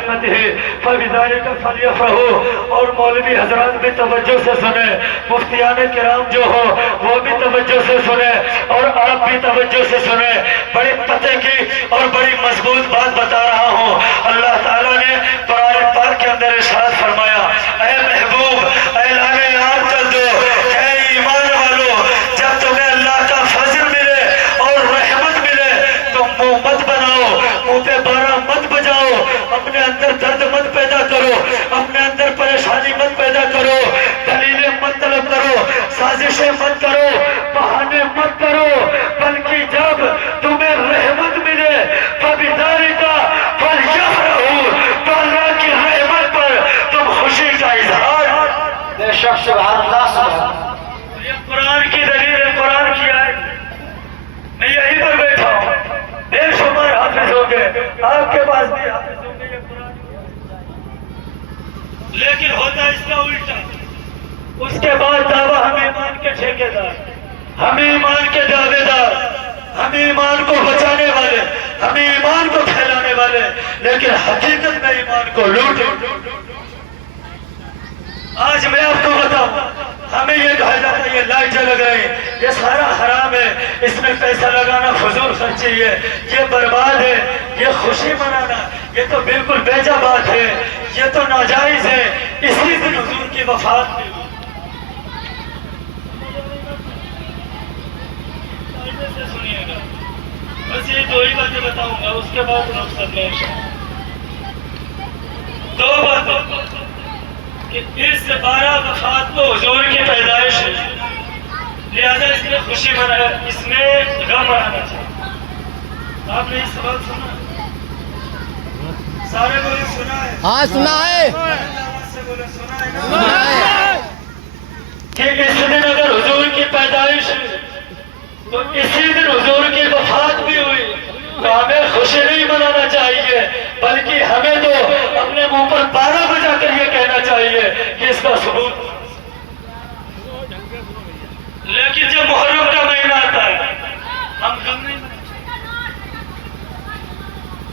برحمتہ فبذلک فلیفرحوا. اور مولوی حضرات بھی توجہ سے سنیں، مفتیان کرام جو ہو وہ بھی توجہ سے سنیں، اور آپ بھی توجہ سے سنیں. بڑی پتے کی اور بڑی مضبوط بات بتا رہا ہوں. اللہ تعالیٰ نے قرآن پاک کے اندر ارشاد فرمایا، اے محبوب اعلان عام کر دو، اے ایمان والو، جب تمہیں اللہ کا فضل ملے اور رحمت ملے تو منہ مت بناؤ، منہ پہ بارہ مت بجاؤ، اپنے اندر درد مت پیدا کرو، اپنے اندر پریشانی مت پیدا کرو، دلیلیں مت طلب کرو، سازشیں مت کرو، بہانے مت کرو، بلکہ جب تمہیں رحمت ملے فبذلک فلیفرحوا، تو اللہ کی رحمت پر تم خوشی کا اظہار. بے شک سبحان اللہ سبحان. یہ قرآن کی دلیل ہے، قرآن کی آیت. میں یہیں پر بیٹھا ہوں، بے شمار حافظ ہوں گے، آپ کے پاس بھی حافظ ہوں گے یہ قرآن، لیکن ہوتا اس کا الٹا. اس کے بعد دعویٰ ہم ایمان کے ٹھیکیدار، ہم ایمان کے دعوے دار، ہم ایمان کو بچانے والے، ہم ایمان کو پھیلانے والے، لیکن حقیقت میں ایمان کو لوٹے. آج میں آپ کو بتاؤں، ہمیں یہ کہا جاتا ہے یہ لائٹیں لگ رہی ہیں، یہ سارا حرام ہے، اس میں پیسہ لگانا فضول خرچی ہے، یہ برباد ہے، یہ خوشی منانا یہ تو بالکل بیجا بات ہے، یہ تو ناجائز ہے. اسی دن حضور کی وفات بھی ہوئی. سنیے گا، بس یہ دو ہی باتیں بتاؤں گا، اس کے بعد رخصت میں دو باتیں کہ اس 12 وفات کو حضور کی پیدائش ہے، لہذا اس میں خوشی منانا، اس میں غم منانا چاہیے. آپ نے اس سوال سنا؟ سارے بولے سنا ہے؟ ہاں سنا ہے. سے بولے سنا ہے نا؟ سنا ہے. کہ اس دن اگر حضور کی پیدائش ہے تو اسی دن حضور کی وفات بھی ہوئی، تو ہمیں خوشی نہیں منانا چاہیے، بلکہ ہمیں تو اپنے منہ پر 12 بجا کر یہ کہنا چاہیے کہ اس کا ثبوت. لیکن جب محرم کا مہینہ آتا ہے ہم غم نہیں مناتے.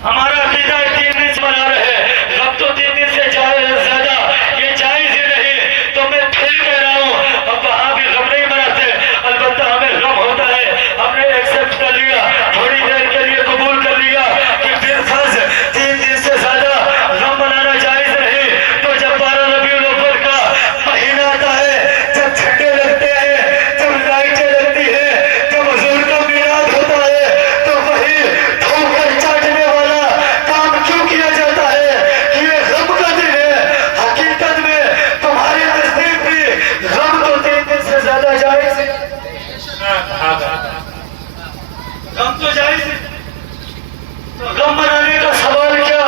ہمارا عقیدہ 3 دن سے منا رہے ہیں، غم تو 3 دن سے زیادہ یہ جائز ہی نہیں. تو میں پھر کہہ رہا ہوں اب وہاں بھی غم نہیں مناتے، البتہ ہمیں غم ہوتا ہے. ہم نے ایکسپٹ کر لیا، تھوڑی دیر کے لیے قبول کر لیا کہ بالفرض 3 دن سے زیادہ غم منانا جائز نہیں. تو جب 12 ربیع الاول کا مہینہ آتا ہے، جب جھنڈے لگتے ہیں، جب لائٹیں لگتی ہیں، جب حضور کا میلاد ہوتا ہے، تو وہی ٹھوکر چاٹنے والا کام کیوں کیا جاتا ہے کہ یہ غم کا دن ہے؟ حقیقت میں تمہارے نزدیک بھی غم تو 3 دن سے زیادہ جائز ہے. غم تو جائز ہے، تو غم منانے کا سوال کیا؟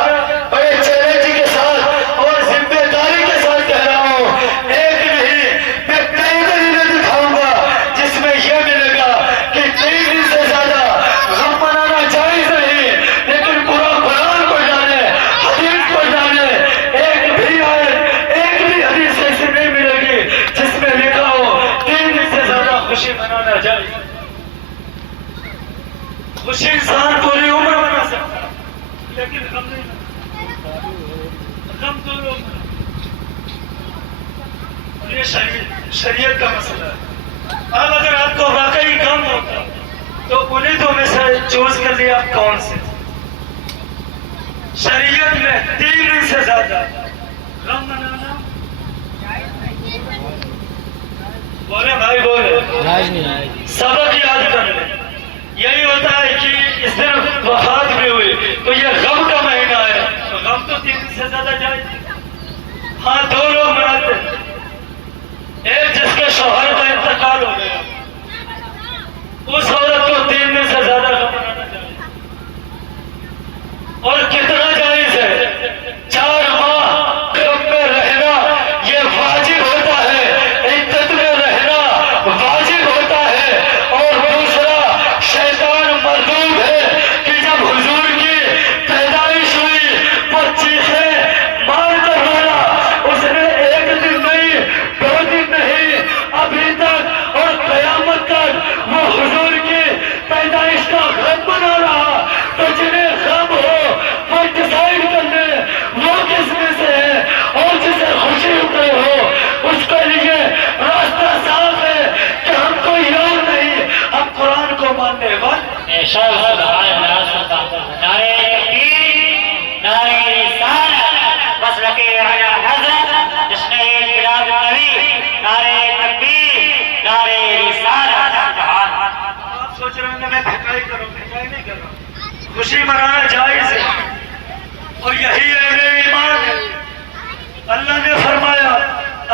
بڑے چیلنج کے ساتھ اور ذمہ داری کے ساتھ کہہ رہا ہوں، ایک نہیں میں کئی دلیلیں دکھاؤں گا جس میں یہ ملے گا کہ 3 دن سے زیادہ غم منانا جائز نہیں. لیکن پورا قرآن کو جانے، حدیث کو جانے، ایک بھی آیت، ایک بھی حدیث ایسی نہیں ملے گی جس میں لکھا ہو 3 دن سے زیادہ خوشی منانا جائز. خوشی انسان پوری عمر منا سکتا ہے، لیکن غم نہیں منا. غم تو لوگ منا. یہ شریعت کا مسئلہ ہے. اب اگر آپ کو واقعی غم ہوتا تو انہیں دو میں سے چوز کر لیا آپ کون سے. شریعت میں 3 دن سے زیادہ غم منانا بولے بھائی بولے سبق یاد کر لیں. یہی ہوتا ہے کہ اس دن وفات بھی ہوئی تو یہ غم کا مہینہ ہے، تو غم تو 3 دن سے زیادہ جائے. ہاں 2 لوگ مناتے ہیں، ایک جس کے شوہر کا انتقال ہو گیا، اس عورت کو 3 دن سے زیادہ غم منانا چاہیے. اور کتنا جائز ہے؟ 4 ماہ غم میں رہنا یہ واجب ہوتا ہے، عدت میں رہنا واجب ہوتا ہے. اور دوسرا شیطان مردود ہے کہ جب حضور کی پیدائش ہوئی وہ چیخیں مار کر رونا. اس نے 1 دن نہیں، 2 دن نہیں، ابھی تک اور قیامت تک وہ حضور کی پیدائش کا غم منا رہا. تو جنہیں غم ہو وہ میں بھٹائی کروں، بھٹائی نہیں کر رہا، خوشی منانا جائز ہے اور یہی اہل ایمان ہے۔ اللہ نے فرمایا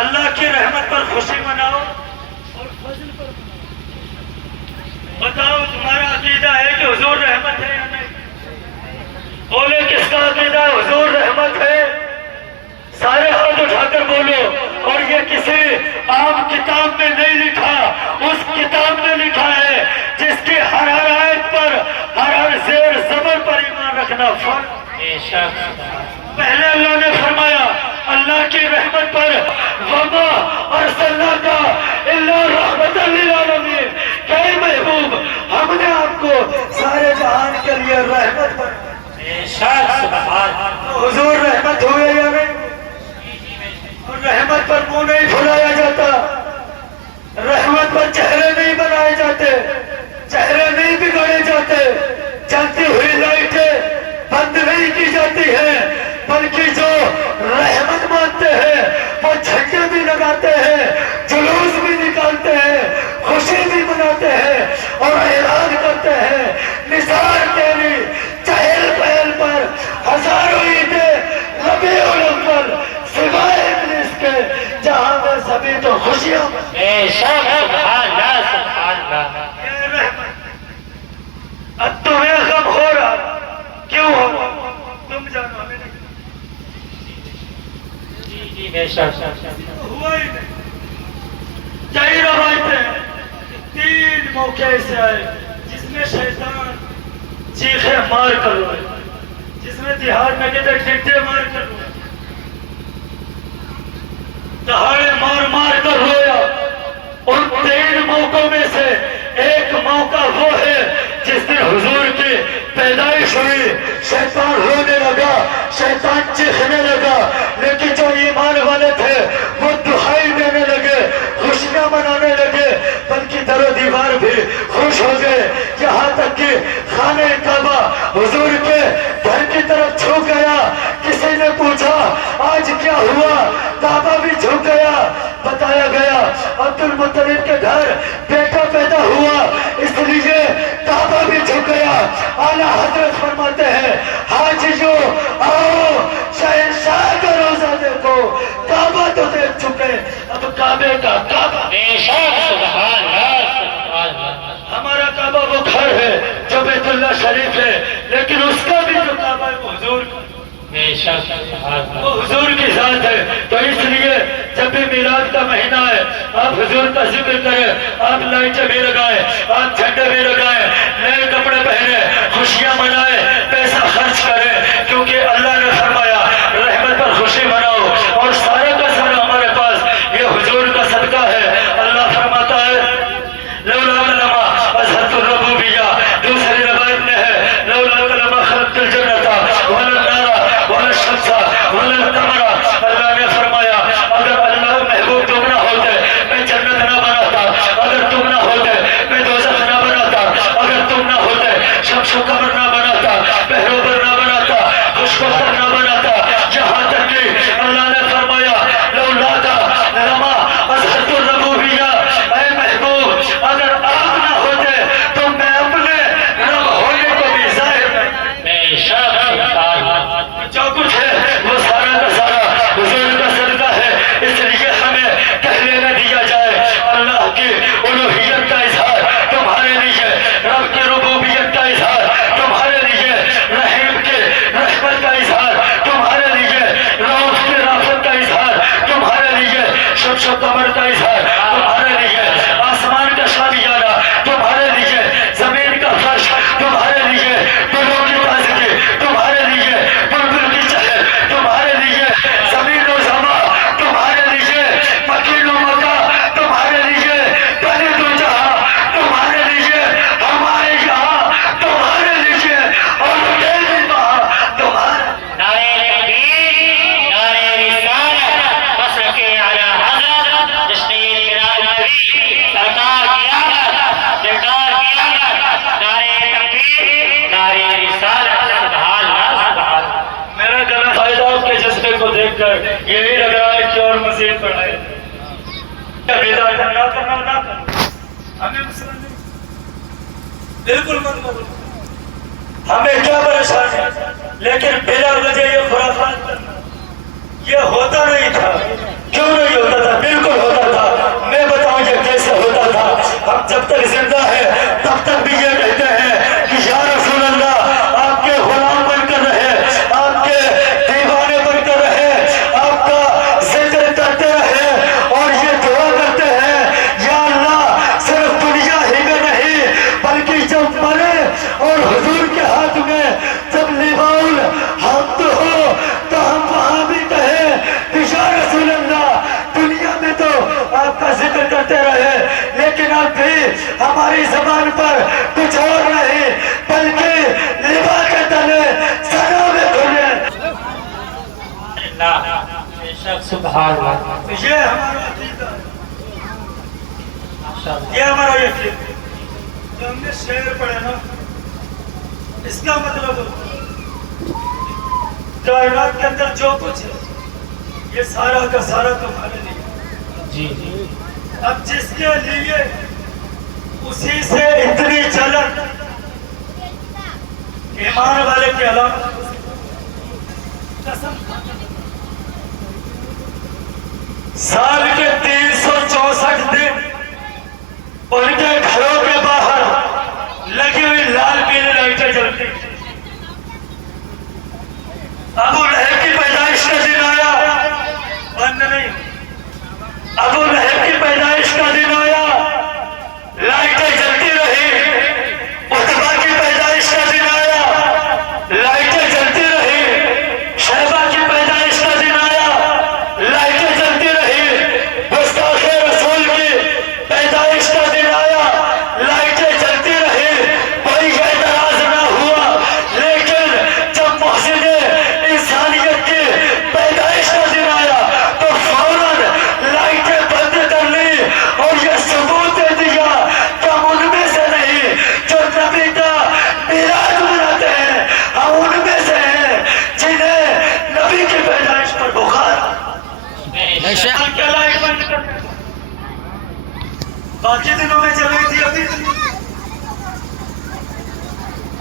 اللہ کی رحمت پر خوشی مناؤ اور فضل پر مناؤ۔ بتاؤ تمہارا عقیدہ ہے کہ حضور رحمت ہے یا نہیں؟ بولے کس کا عقیدہ ہے حضور رحمت ہے؟ سارے ہاتھ اٹھا کر بولو۔ اور یہ کسی عام کتاب میں نہیں لکھا، اس کتاب میں لکھا ہے جس کی ہر ہر آیت پر ہر زیر زبر پر ایمان رکھنا فرض۔ پہلے اللہ نے فرمایا اللہ کی رحمت پر وما ارسلناک الا رحمۃ للعالمین، کہ محبوب ہم نے آپ کو سارے جہان کے لیے رحمت بنایا۔ حضور رحمت ہوئے یا نہیں؟ اور رحمت پر منہ نہیں پھلایا جاتا، رحمت پر چہرے نہیں بنائے جاتے، چہرے نہیں بگاڑے جاتے، جلتی ہوئی لائٹیں بند نہیں کی جاتی ہیں، بلکہ جو رحمت مانتے ہیں وہ جھنڈے بھی لگاتے ہیں، جلوس بھی نکالتے ہیں، خوشی بھی مناتے ہیں اور اعلان کرتے ہیں نثار تیری چہل پہل پر ہزاروں عیدیں ربیع الاول سوائے ابلیس کے، جہاں میں سبھی تو خوشیاں یہ رحمت۔ اب تمہیں غم ہو رہا، کیوں ہو رہا تم جانو، ہمیں نہیں ہوا ہی نہیں۔ کئی روایتیں تین موقع سے آئے جس میں شیطان چیخے مار کر روئے، جس میں دیہات میں کہتے ڈنڈے مار کر روئے، دہاڑے مار مار کر رویا۔ ان تین موقعوں میں سے ایک موقع وہ ہے جس دن حضور کی پیدائش ہوئی، شیطان رونے لگا، شیطان چیخنے لگا، لیکن جو ایمان والے تھے وہ دہائی دینے لگے، خوشیاں منانے لگے، بلکہ در و دیوار بھی خوش ہو گئے، یہاں تک کہ خانہ کعبہ حضور کے گھر کی طرف جھک گیا۔ کسی نے پوچھا آج کیا ہوا؟ کعبہ بھی جھک گیا۔ بتایا گیا عبد المطلب کے گھر بیٹا پیدا ہوا، اس لیے کعبہ بھی جھک گیا۔ اعلیٰ حضرت فرماتے ہیں حاجیو آؤ شہنشاہ کا روزہ دیکھو، کعبہ تو دیکھ چکے، اب کعبے کا کعبہ۔ ہمارا کعبہ وہ گھر ہے جو بیت اللہ شریف ہے، لیکن اس کا بھی جو کعبہ ہے وہ حضور کا، وہ حضور کی ذات ہے۔ تو اس لیے جب بھی میلاد کا مہینہ ہے آپ حضور کا ذکر کریں، آپ لائٹیں بھی لگائیں، آپ جھنڈے بھی لگائیں، نئے کپڑے پہنے، خوشیاں منائیں، پیسہ خرچ کریں، کیونکہ اللہ نے فرمایا رحمت پر خوشی مناؤ، اور سارے کا سارا ہمارے پاس یہ حضور کا صدقہ ہے۔ اللہ فرماتا ہے لولا کلمہ اظہرت الربوبیہ، دوسری روایت میں ہے لولا کلمہ خلقت الجنۃ ولا النار ولا الشمس ولا القمر۔ اللہ نے فرمایا اگر اللہ محبوب تم نہ ہوتے میں جنت نہ بناتا، اگر تم نہ ہوتے میں دوزخ نہ بناتا، اگر تم نہ ہوتے شمس و قمر نہ بناتا، پہروبر نہ بناتا، خوشبختر نہ بناتا، یہاں تک کہ اللہ نے فرمایا لولا کلمہ اظہرت الربوبیہ، اے محبوب اگر آپ نہ ہوتے تو میں اپنے رب ہونے کو بھی ظاہر جو کچھ ہے وہ سارا کا سارا حضور کا صدقہ ہے۔ اس لیے ہمیں کہہ لینے دیا جائے اللہ کی الوہیت کا اظہار تمہارے لیے، رب کی ربوبیت کا اظہار تمہارے لیے، رحیم کی رحمت کا اظہار تمہارے لیے، رؤوف کی رافت کا اظہار تمہارے لیے، شمس و قمر کا اظہار تمہارے لیے، آسمان کا شادیانہ تمہارے لیے، زمین کا فرش تمہارے لیے، دلوں کی تازگی تمہارے لیے، بلبل کی چہل تمہارے لیے، زمین و زمان تمہارے لیے، مکین و مکان تمہارے لیے، بلد و جہاں تمہارے لیے، ہمارے یہاں تمہارے لیے، اور تیری وہاں تمہارے۔ میرا گلا فائدہ کے جذبے کو دیکھ کر یہی لگ رہا ہے کہ اور مزید بڑھائے، بیدار نہ کرنا نہ کرنا ہمیں مسئلہ نہیں۔ بالکل مت کرو، ہمیں کیا پریشان ہے، لیکن بلا وجہ یہ خرافات کرنا یہ ہوتا نہیں تھا۔ کیوں نہیں ہوتا تھا؟ بالکل ہوتا تھا۔ میں بتاؤں یہ کیسے ہوتا تھا۔ ہم جب تک زندہ ہیں تب تک بھی یہ کہتے ہیں کہ یا رسول اللہ آپ کے غلام بن کر رہے، آپ کے دیوانے بن کر رہے، آپ کا ذکر کرتے رہے اور یہ دعا کرتے ہیں یا اللہ صرف دنیا ہی میں نہیں بلکہ جب مرے اور حضور کے ہاتھ میں جب لواء الحمد ہو تو ہم وہاں بھی کہیں کہ یا رسول اللہ دنیا میں تو آپ کا ذکر کرتے رہے لیکن اب بھی ہماری زبان پر کچھ اور نہیں بلکہ لوا کے تلے سنا میں کھلے۔ سبحان اللہ، یہ ہمارا عقیدہ، یہ ہمارا یقین۔ جو ہم نے شعر پڑھے نا اس کا مطلب کائنات کے اندر جو کچھ ہے یہ سارا کا سارا تمہارے لیے جی جی، اب جس کے لیے اسی سے اتنی جلن ایمان والے کی علامت قسم سال کے 364 دن ان کے گھروں کے باہر لگی ہوئی لال پیلی لائٹیں جلتی۔ ابو لہب کی پیدائش کا دن آیا، بند نہیں۔ ابو لہب کی پیدائش کا دن آیا، لائٹیں جلتی رہی۔ عتبہ کی پیدائش کا دن آیا، لائٹیں جلتی رہی۔ شیبہ کی پیدائش کا دن آیا، لائٹیں جلتی رہی۔ گستاخ رسول کی پیدائش کا دن آیا، لائٹیں جلتی رہی۔ کوئی اعتراض نہ ہوا، لیکن جب محسن انسانیت کی پیدائش کا دن آیا تو فوراً لائٹیں بند کر لی اور یہ ثبوت دے دیا کہ ہم ان میں سے نہیں جو نبی کا میلاد مناتے ہیں، ہم ان میں سے ہیں جنہیں نبی کی پیدائش پر بخار کیا لائٹ بند کر دیں۔ باقی دنوں میں چل رہی تھی،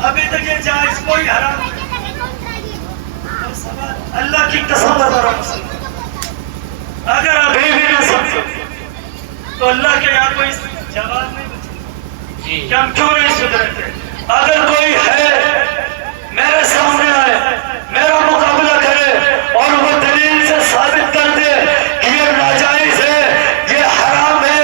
ابھی تک یہ جائز کوئی حرام نہیں۔ اللہ کی قسم بتا رہا ہوں، اگر ابھی بھی نہ سمجھو تو اللہ کے یہاں کوئی جواب نہیں بچے کہ ہم کیوں نہیں سدھرے تھے۔ اگر کوئی ہے میرے سامنے آئے، میرا مقابلہ کرے اور وہ دلیل سے ثابت کر دے کہ یہ ناجائز ہے، یہ حرام ہے،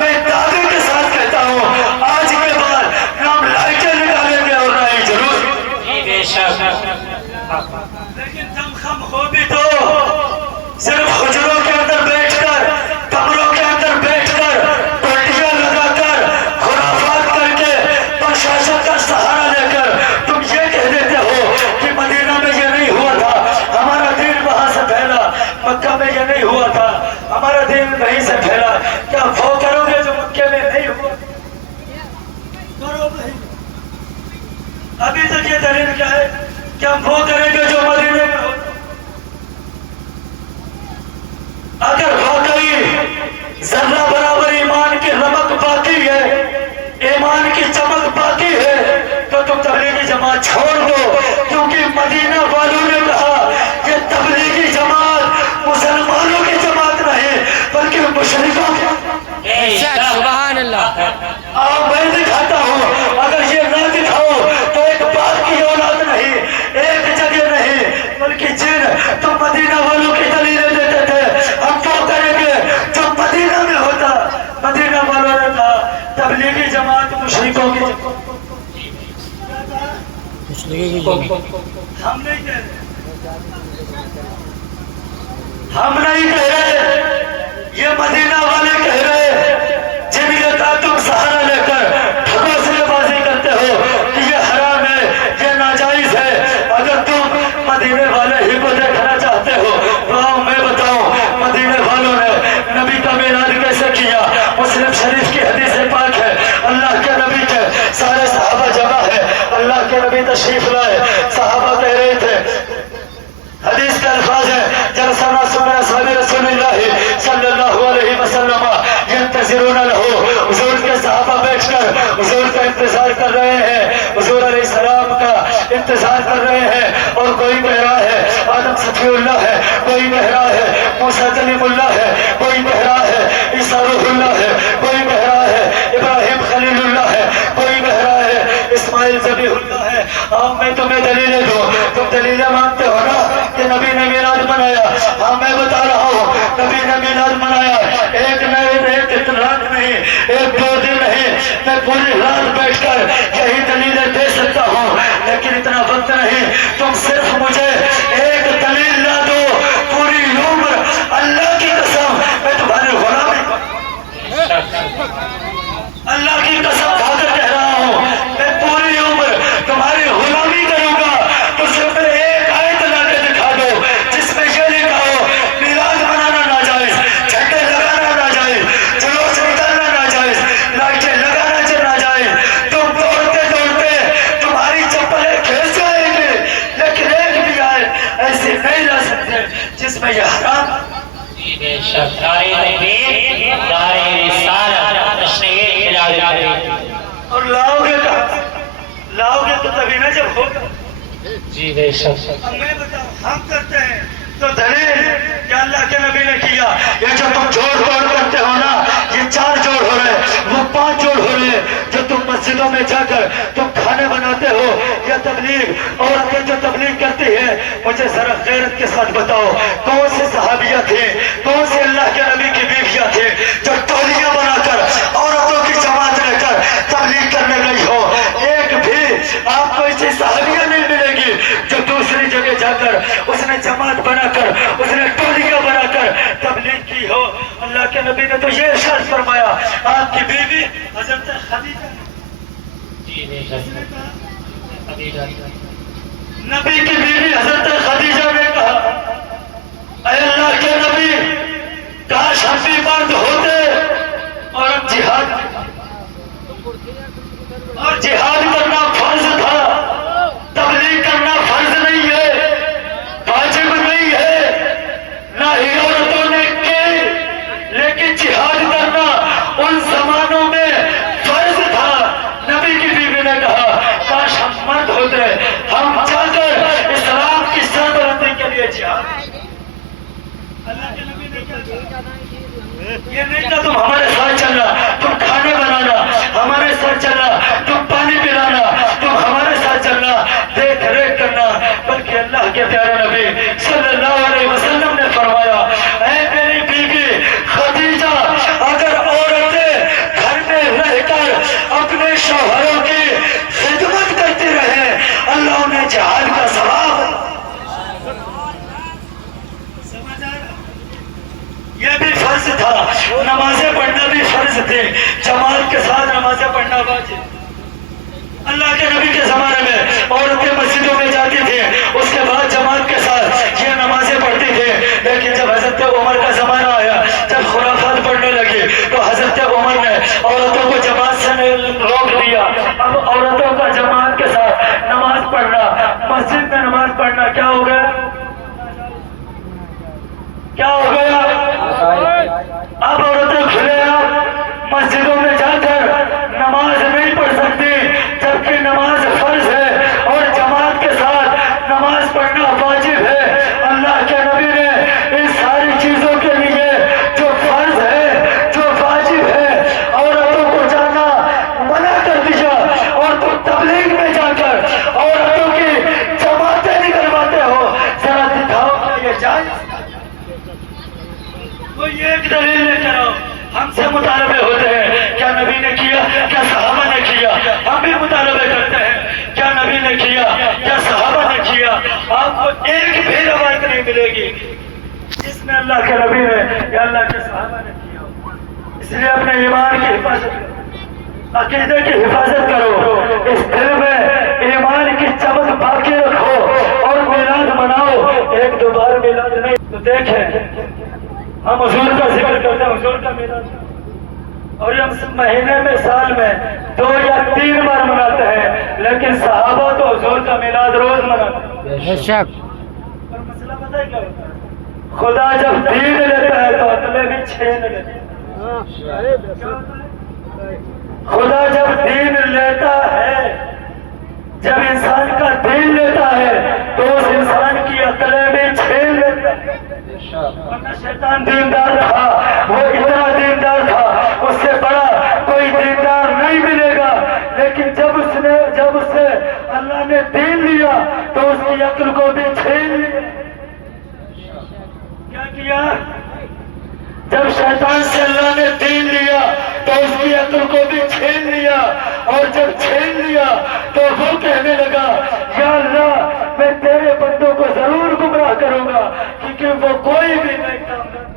میں دعوے کے ساتھ کہتا ہوں آج کے بعد نہ ہم لائٹیں نکالیں گے اور نہ ہی جلوس۔ بے شک، لیکن دم خم ہو بھی تو صرف حجروں کے اندر بیٹھ کر، کمروں کے اندر بیٹھ کر، پلٹیاں لگا کر، خرافات کر کے، پرشاسن کا سہارا لے کر تم یہ کہہ دیتے ہو کہ مدینہ میں یہ نہیں ہوا تھا، ہمارا دین وہاں سے پھیلا، مکہ میں یہ نہیں ہوا تھا، ہمارا دین وہیں سے پھیلا۔ کیا وہ کرو گے جو مکے میں نہیں ہوا؟ کرو بھائی، ابھی تک یہ دلیل کیا ہے کہ ہم وہ کریں گے جو مدینے میں ہو۔ اگر واقعی ذرہ برابر ایمان کی رمق باقی ہے، ایمان کی چمک باقی ہے تو تم تبلیغی جماعت چھوڑ دو، کیونکہ مدینہ والوں نے کہا کہ تبلیغی جماعت مسلمانوں کی جماعت نہیں بلکہ مشرکوں کی۔ سبحان اللہ، آپ میں دکھاتا ہوں، اگر یہ نہ دکھاؤ تو ایک باپ کی اولاد نہیں، ایک جگہ نہیں، بلکہ جن تم مدینہ والوں کی دلیلیں دیتے تھے ہم وہ کریں گے جو مدینہ میں ہوتا۔ مدینہ والوں نے کہا تبلیغی جماعت مشرکوں کی، ہم نہیں کہہ رہے، ہم نہیں کہہ رہے، یہ مدینہ والے کہہ رہے جن کا تم سہارا لے کر ٹھگوسلے بازی کرتے ہو کہ یہ حرام ہے، یہ ناجائز ہے۔ اگر تم مدینے والے ہی کو دیکھنا چاہتے ہو تو آؤ میں بتاؤں مدینے والوں نے نبی کا میلاد کیسے کیا۔ مسلم شریف کی حدیث پاک ہے، اللہ کے نبی کے سارے صحابہ جمع ہے، اللہ کے نبی تشریف لائے، صحابہ کہہ رہے تھے، حدیث کا الفاظ ہے جلسنا سن اصحاب رسول اللہ صلی اللہ علیہ وسلم ینتظرون له، حضور کے صحابہ بیٹھ کر حضور کا انتظار کر رہے انتظار کر رہے ہیں اور کوئی بہرا ہے آدم صفی اللہ ہے، کوئی بہرا ہے موسیٰ کلیم اللہ ہے، کوئی بہرا ہے عیسیٰ روح اللہ ہے، کوئی بہرا ہے ابراہیم خلیل اللہ ہے، کوئی بہرا ہے اسماعیل ذبیح اللہ ہے۔ ہاں میں تمہیں دلیلیں دوں، تم دلیلیں مانتے ہو نا کہ نبی نے میلاد منایا؟ ہاں میں بتا رہا ہوں نبی نے میلاد منایا، ایک رات نہیں، ایک دو دن نہیں، میں پوری رات بیٹھ کر یہی دلیلیں دے سکتا ہوں، لیکن اتنا وقت نہیں۔ تم صرف مجھے ایک دلیل لا دو، پوری عمر اللہ کی قسم میں تمہاری غلامی، اللہ کی قسم کھا کر کہہ رہا ہوں میں پوری عمر تمہاری غلامی کروں گا، تو صرف ایک آیت لا کے دکھا دو جس میں یہ لکھا ہو میلاد منانا ناجائز، جھنڈے لگانا ناجائز، جلوس نکالنا ناجائز، لائٹیں لگانا ناجائز۔ تم دوڑتے دوڑتے تمہاری چپلیں کھینچ جائیں گے، لیکن ایک بھی آیت ایسی نہیں لا سکتے جس میں یہ حرام۔ بے شک دارِ تکبیر، دارِ رسالت، تشریح الہی۔ اور لاؤ گے کہاں؟ لاؤ گے تو تبھی نہ جب ہوگا۔ جی بے شک۔ اب میں بتاؤں ہم کرتے ہیں تو دلیل کیا اللہ کے نبی نے کیا؟ یہ جو تم جوڑ توڑ کرتے ہو نا، یہ 4 جوڑ ہو رہے، وہ 5 جوڑ ہو رہے، جو تم مسجدوں میں جا کر تم کھانے بناتے ہو، یا تبلیغ عورتیں جو تبلیغ کرتی ہیں، مجھے ذرا غیرت کے ساتھ بتاؤ کون سی صحابیہ تھیں، کون سے اللہ کے نبی کی بیویاں تھیں جو ٹولیاں بنا کر عورتوں کی جماعت لے کر تبلیغ کرنے گئی ہو؟ ایک بھی آپ کو ایسی صحابیہ نہیں ملے گی جو دوسری جگہ جا کر اس نے جماعت بنا کر، اس نے ٹولیاں بنا کر تبلیغ کی ہو۔ اللہ کے نبی نے تو یہ ارشاد فرمایا، آپ کی بیوی حضرت خدیجہ، جی بے شک۔ نبی کی بیوی حضرت خدیجہ نے کہا اے اللہ کے نبی، کاش ہم بھی مرد ہوتے اور ہم جہاد کرنا فرض تھا، تبلیغ کرنا فرض نہیں ہے، واجب نہیں ہے، نہ ہی عورتوں نے کی، لیکن جہاد کرنا ان زمانوں میں فرض تھا۔ نبی کی بیوی نے کہا کاش ہم مرد ہوتے، ہم جا کر اسلام کی سربلندی کے لیے جہاد۔ اللہ کے نبی نے کیا کہا؟ یہ نہیں کہ تم ہمارے ساتھ چلنا، تم کھانے بنانا، ہمارے ساتھ چلنا، تم پانی پلانا، تم ہمارے ساتھ چلنا، دیکھ ریکھ کرنا، بلکہ اللہ کے پیارے نبی صلی اللہ علیہ وسلم نے فرمایا اے میری بیوی خدیجہ، اگر عورتیں گھر میں رہ کر اپنے شوہروں کی خدمت کرتی رہیں، اللہ انہیں جہاد کا ثواب۔ یہ بھی فرض تھا، نمازیں پڑھنا بھی فرض تھی، جماعت کے ساتھ نمازیں پڑھنا واجب۔ اللہ کے نبی کے زمانے میں عورتیں مسجدوں میں جاتی تھیں، اس کے بعد جماعت کے ساتھ یہ نمازیں پڑھتی تھیں، لیکن جب حضرت عمر کا زمانہ آیا، جب خرافات پڑھنے لگی، تو حضرت عمر نے عورتوں کو جماعت سے روک دیا۔ اب عورتوں کا جماعت کے ساتھ نماز پڑھنا، مسجد میں نماز پڑھنا کیا ہو گیا؟ کیا ہو گیا؟ اب عورتیں کھلے آپ مسجدوں میں جا کر نماز نہیں پڑھ سکتی، جبکہ نماز فرض ہے اور جماعت کے ساتھ نماز پڑھنا واجب ہے۔ اللہ کے نبی نے ان ساری چیزوں کے لیے جو فرض ہے، جو واجب ہے، عورتوں کو جانا منع کر دیا، اور تم تبلیغ میں جا کر عورتوں کی جماعتیں نکلواتے ہو۔ ذرا دکھاؤ کہ یہ جائز؟ کوئی ایک دلیل لے کر آؤ۔ ہم سے مطالبے ہوتے ہیں کیا نبی نے کیا، کیا صحابہ نے کیا؟ ہم بھی مطالبے کرتے ہیں کیا نبی نے کیا، کیا صحابہ نے کیا؟ آپ کو ایک بھی روایت نہیں ملے گی جس میں اللہ کے نبی نے یا اللہ کے صحابہ نے کیا ہو۔ اس لیے اپنے ایمان کی حفاظت کرو، عقیدے کی حفاظت کرو، اس دل میں ایمان کی چمک باقی رکھو اور میلاد مناؤ۔ ایک دو بار میلاد نہیں تو دیکھیں، ہم حضور کا ذکر کرتے ہیں، حضور کا میلاد، اور ہم مہینے میں سال میں 2 یا 3 بار مناتے ہیں، لیکن صحابہ تو حضور کا میلاد روز مناتے ہیں۔ بے شک۔ اور مسئلہ پتہ ہے کیا ہوتا ہے؟ خدا جب دین لیتا ہے تو عقلیں بھی چھین لیتے ہیں۔ خدا جب دین لیتا ہے، جب انسان کا دین لیتا ہے تو اس انسان کی عقلیں بھی چھین لیتا ہے۔ ورنہ شیطان دیندار تھا، وہ اتنا دیندار تھا، اس سے بڑا کوئی دیندار نہیں ملے گا، لیکن جب اس سے اللہ نے دین لیا تو اس کی عقل کو بھی چھین لیا۔ کیا کیا؟ جب شیطان سے اللہ نے دین لیا تو اس کی عقل کو بھی چھین لیا، اور جب چھین لیا تو وہ کہنے لگا یا اللہ میں تیرے بندوں کو ضرور گمراہ کروں گا، کیونکہ وہ کوئی بھی نہیں کام کرتا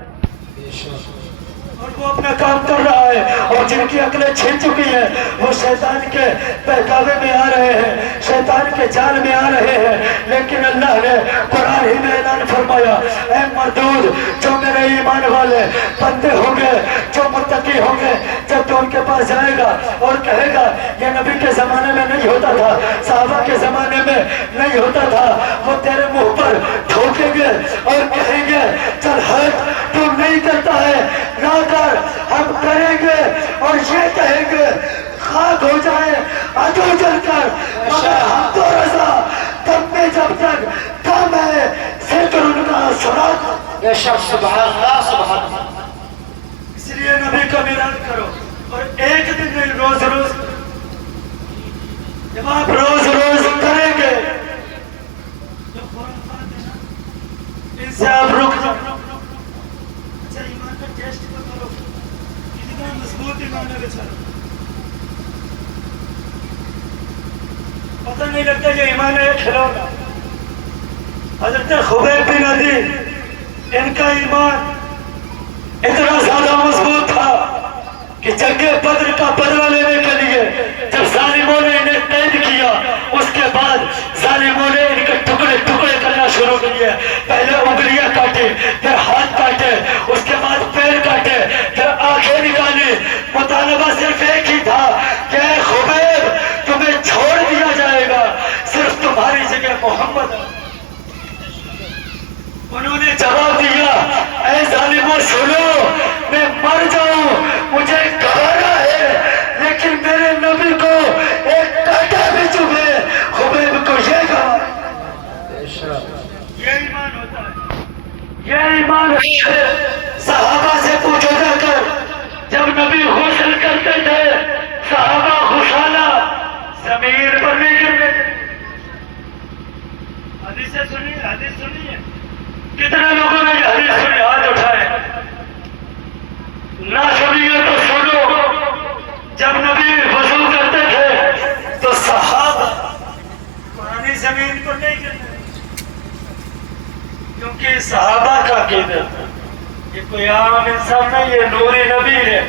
اور وہ اپنا کام کر رہا ہے، اور جن کی عقلیں چھن چکی ہیں وہ شیطان کے بہکاوے میں آ رہے ہیں، شیطان کے جال میں آ رہے ہیں۔ لیکن اللہ نے قرآن ہی میں اعلان فرمایا، اے مردود جو میرے ایمان والے بندے ہوں گے، جو متقی ہوں گے، جب تو ان کے پاس جائے گا اور کہے گا یہ نبی کے زمانے میں نہیں ہوتا تھا، صحابہ کے زمانے میں نہیں ہوتا تھا، وہ تیرے منہ پر ٹھوکیں گے اور کہیں گے چل ہٹ، تو نہیں کرتا ہے نہ کر، ہم کریں گے، اور یہ کہیں گے خاک ہو جائے عدو جل کر، مگر ہم تو رضا تب میں جب تک دم ہے ذکر ان کا سنا۔ بے شک سبحان اللہ سبحان اللہ۔ اس لیے نبی کا میلاد کرو، اور ایک دن نہیں، روز روز جب آپ روز روز کریں گے تو خرافات ہے نا، ان سے آپ رک جاؤ۔ اچھا ایمان کا ٹیسٹ کرو، کتنا مضبوط ایمان ہے بیچارہ، پتہ نہیں لگتا یہ ایمان ہے کھلونا۔ حضرت خبیب بن عدی ان کا ایمان اتنا زیادہ مضبوط تھا کہ جنگ بدر کا بدلہ لینے کے لیے جب ظالموں نے انہیں قید کیا، اس کے بعد ظالموں نے ان کے ٹکڑے ٹکڑے کرنا شروع کیے، پہلے انگلیاں کاٹے، پھر ہاتھ کاٹے، اس کے بعد پیر کاٹے، پھر آنکھیں نکالی۔ مطالبہ صرف ایک ہی تھا کہ اے خبیب تمہیں چھوڑ دیا جائے گا، صرف تمہاری جگہ محمد۔ انہوں نے جواب دیا اے ظالموں سنو، میں مر جاؤں مجھے گھبرانا ہے، لیکن میرے نبی کو ایک کانٹا بھی چبھے خبیب کو یہ کہا۔ یہ ایمان ہوتا ہے، یہ ایمان ہے۔ صحابہ سے پوچھو جا کر، جب نبی غسل کرتے تھے صحابہ غسالہ زمین پر نہیں گرتے تھے۔ حدیثیں سنیے، حدیث سنیے، کتنے لوگوں نے یہ حدیث سنی؟ ہاتھ اٹھائے۔ نہ سنیے تو سنو، جب نبی وضو کرتے تھے تو صحابہ پرانی زمین پر نہیں گرتے، کیونکہ صحابہ کا عقیدہ یہ کوئی عام انسان نہیں، یہ نوری نبی ہے،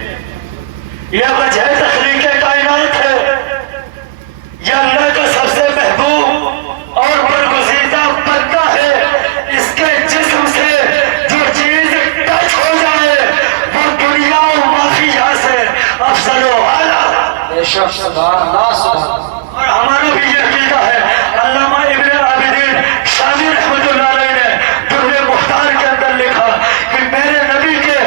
یہ وجہ تخلیق کائنات ہے، یہ اللہ کا سب سے محبوب اور برگزیدہ بندہ ہے۔ اس کے جسم سے جو چیز ٹچ ہو جائے وہ دنیا و مافیہ سے افضل و اعلیٰ۔ بے شک سبحان اللہ سبحان اللہ۔ اور ہمارا بھی یہ عقیدہ ہے، علامہ ابن عابدین شامی رحمۃ اللہ علیہ نے در مختار کے اندر لکھا کہ میرے نبی کے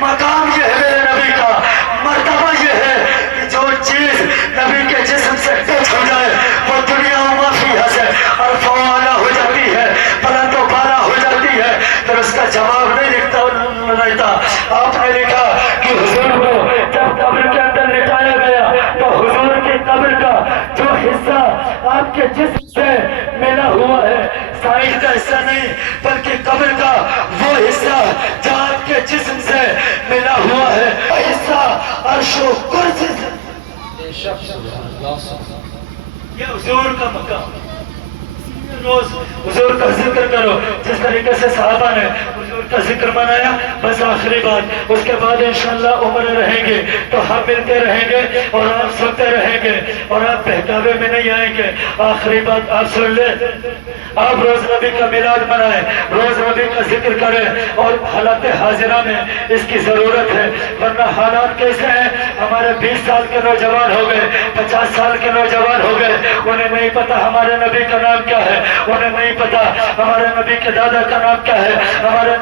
مقام یہ ہے، میرے نبی کا مرتبہ یہ ہے کہ جو چیز نبی کے جسم سے ٹچ ہو جائے وہ دنیا و مافیہ سے عرف و اعلیٰ ہو جاتی ہے، بلند و بالا ہو جاتی ہے۔ پھر اس کا جواب نہیں لکھتا آپ نے لکھا کہ حضور کو جب قبر کے اندر لٹایا گیا تو حضور کی قبر کا جو حصہ آپ کے جسم سے ملا ہوا ہے، سائڈ کا حصہ نہیں بلکہ قبر کا وہ حصہ جو آپ کے جسم سے ملا ہوا ہے، وہ حصہ عرش و کرسی سے۔ بے شک سبحان اللہ سبحان اللہ۔ یہ حضور کا مقام، روز حضور کا ذکر کرو جس طریقے سے صحابہ نے حضور کا ذکر منایا۔ بس آخری بات، اس کے بعد انشاءاللہ عمر رہیں گے تو ہم ملتے رہیں گے اور آپ سنتے رہیں گے اور آپ بہکاوے میں نہیں آئیں گے۔ آخری بات آپ سن لیں، آپ روز نبی کا میلاد منائیں، روز نبی کا ذکر کریں، اور حالات حاضرہ میں اس کی ضرورت ہے، ورنہ حالات کیسے ہیں؟ ہمارے 20 سال کے نوجوان ہو گئے، 50 سال کے نوجوان ہو گئے، انہیں نہیں پتا ہمارے نبی کا نام کیا ہے، انہیں نہیں پتا ہمارے نبی کے دادا کا نام کیا ہے، ہمارے